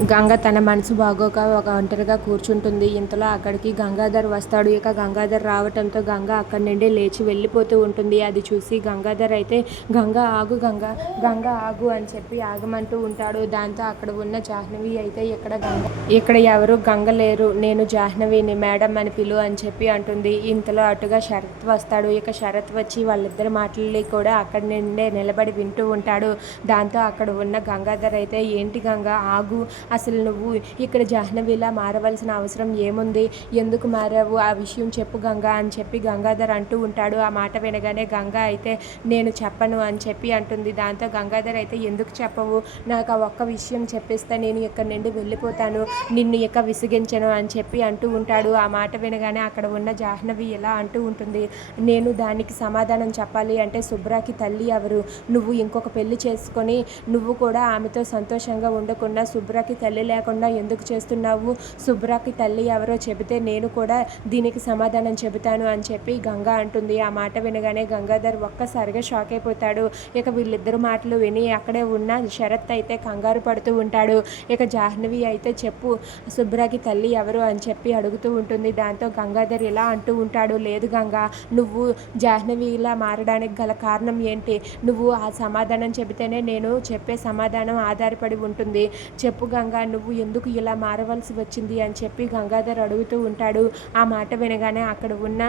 గంగ తన మనసు బాగోక ఒక ఒంటరిగా కూర్చుంటుంది. ఇంతలో అక్కడికి గంగాధర్ వస్తాడు. ఇక గంగాధర్ రావటంతో గంగ అక్కడి నుండి లేచి వెళ్ళిపోతూ ఉంటుంది. అది చూసి గంగాధర్ అయితే గంగ ఆగు గంగ గంగ ఆగు అని చెప్పి ఆగమంటూ ఉంటాడు. దాంతో అక్కడ ఉన్న జాహ్నవి అయితే ఇక్కడ గంగ ఇక్కడ ఎవరు గంగ లేరు. నేను జాహ్నవిని మేడం అని పిలు అని చెప్పి అంటుంది. ఇంతలో అటుగా శరత్ వస్తాడు. ఇక శరత్ వచ్చి వాళ్ళిద్దరి మాటల్ని కూడా అక్కడి నుండే నిలబడి వింటూ ఉంటాడు. దాంతో అక్కడ ఉన్న గంగాధర్ అయితే ఏంటి గంగ ఆగు అసలు నువ్వు ఇక్కడ జాహ్నవిలా మారవలసిన అవసరం ఏముంది? ఎందుకు మారావు? ఆ విషయం చెప్పు గంగా అని చెప్పి గంగాధర్ అంటూ ఉంటాడు. ఆ మాట వినగానే గంగా అయితే నేను చెప్పను అని చెప్పి అంటుంది. దాంతో గంగాధర్ అయితే ఎందుకు చెప్పవు? నాకు ఆ ఒక్క విషయం చెప్పిస్తే నేను ఇక్కడి నుండి వెళ్ళిపోతాను. నిన్ను ఇక విసిగించను అని చెప్పి అంటూ ఉంటాడు. ఆ మాట వినగానే అక్కడ ఉన్న జాహ్నవి ఎలా అంటూ ఉంటుంది. నేను దానికి సమాధానం చెప్పాలి అంటే శుభ్రాకి తల్లి ఎవరు? నువ్వు ఇంకొక పెళ్ళి చేసుకొని నువ్వు కూడా ఆమెతో సంతోషంగా ఉండకుండా శుభ్రకి తల్లి లేకుండా ఎందుకు చేస్తున్నావు? శుభ్రకి తల్లి ఎవరో చెబితే నేను కూడా దీనికి సమాధానం చెబుతాను అని చెప్పి గంగా అంటుంది. ఆ మాట వినగానే గంగాధర్ ఒక్కసారిగా షాక్ అయిపోతాడు. ఇక వీళ్ళిద్దరు మాటలు విని అక్కడే ఉన్న శరత్ అయితే కంగారు పడుతూ ఉంటాడు. ఇక జాహ్నవి అయితే చెప్పు శుభ్రకి తల్లి ఎవరు అని చెప్పి అడుగుతూ ఉంటుంది. దాంతో గంగాధర్ ఇలా అంటూ ఉంటాడు లేదు గంగా నువ్వు జాహ్నవి ఇలా మారడానికి గల కారణం ఏంటి? నువ్వు ఆ సమాధానం చెబితేనే నేను చెప్పే సమాధానం ఆధారపడి ఉంటుంది. చెప్పు గంగా నువ్వు ఎందుకు ఇలా మారవలసి వచ్చింది? అని చెప్పి గంగాధర్ అడుగుతూ ఉంటాడు. ఆ మాట వినగానే అక్కడ ఉన్న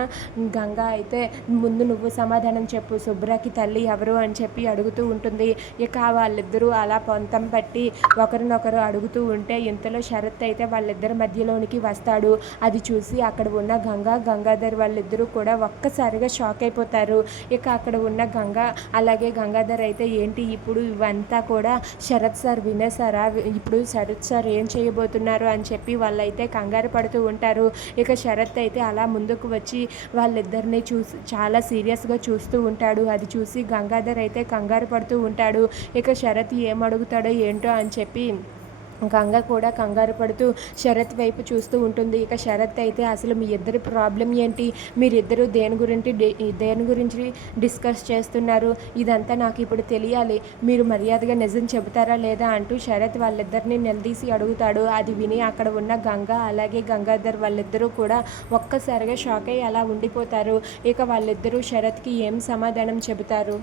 గంగా అయితే ముందు నువ్వు సమాధానం చెప్పు శుభ్రకి తల్లి ఎవరు? అని చెప్పి అడుగుతూ ఉంటుంది. ఇక వాళ్ళిద్దరూ అలా పొంతం పట్టి ఒకరినొకరు అడుగుతూ ఉంటే ఇంతలో శరత్ అయితే వాళ్ళిద్దరి మధ్యలోనికి వస్తాడు. అది చూసి అక్కడ ఉన్న గంగా గంగాధర్ వాళ్ళిద్దరూ కూడా ఒక్కసారిగా షాక్ అయిపోతారు. ఇక అక్కడ ఉన్న గంగా అలాగే గంగాధర్ అయితే ఏంటి ఇప్పుడు ఇవంతా కూడా? శరత్ సార్ వినేసారా ఇప్పుడు శరత్ సార్ ఏం చేయబోతున్నారు? అని చెప్పి వాళ్ళైతే కంగారు పడుతూ ఉంటారు. ఇక శరత్ అయితే అలా ముందుకు వచ్చి వాళ్ళిద్దరిని చూసి చాలా సీరియస్గా చూస్తూ ఉంటాడు. అది చూసి గంగాధర్ అయితే కంగారు పడుతూ ఉంటాడు. ఇక శరత్ ఏం అడుగుతాడో ఏంటో అని చెప్పి గంగ కూడా కంగారు పడుతూ శరత్ వైపు చూస్తూ ఉంటుంది. ఇక శరత్ అయితే అసలు మీ ఇద్దరి ప్రాబ్లం ఏంటి? మీరిద్దరూ దేని గురించి దేని గురించి డిస్కస్ చేస్తున్నారు? ఇదంతా నాకు ఇప్పుడు తెలియాలి. మీరు మర్యాదగా నిజం చెబుతారా లేదా అంటూ శరత్ వాళ్ళిద్దరిని నిలదీసి అడుగుతాడు. అది విని అక్కడ ఉన్న గంగ అలాగే గంగాధర్ వాళ్ళిద్దరూ కూడా ఒక్కసారిగా షాక్ అయ్యి అలా ఉండిపోతారు. ఇక వాళ్ళిద్దరూ శరత్కి ఏం సమాధానం చెబుతారు?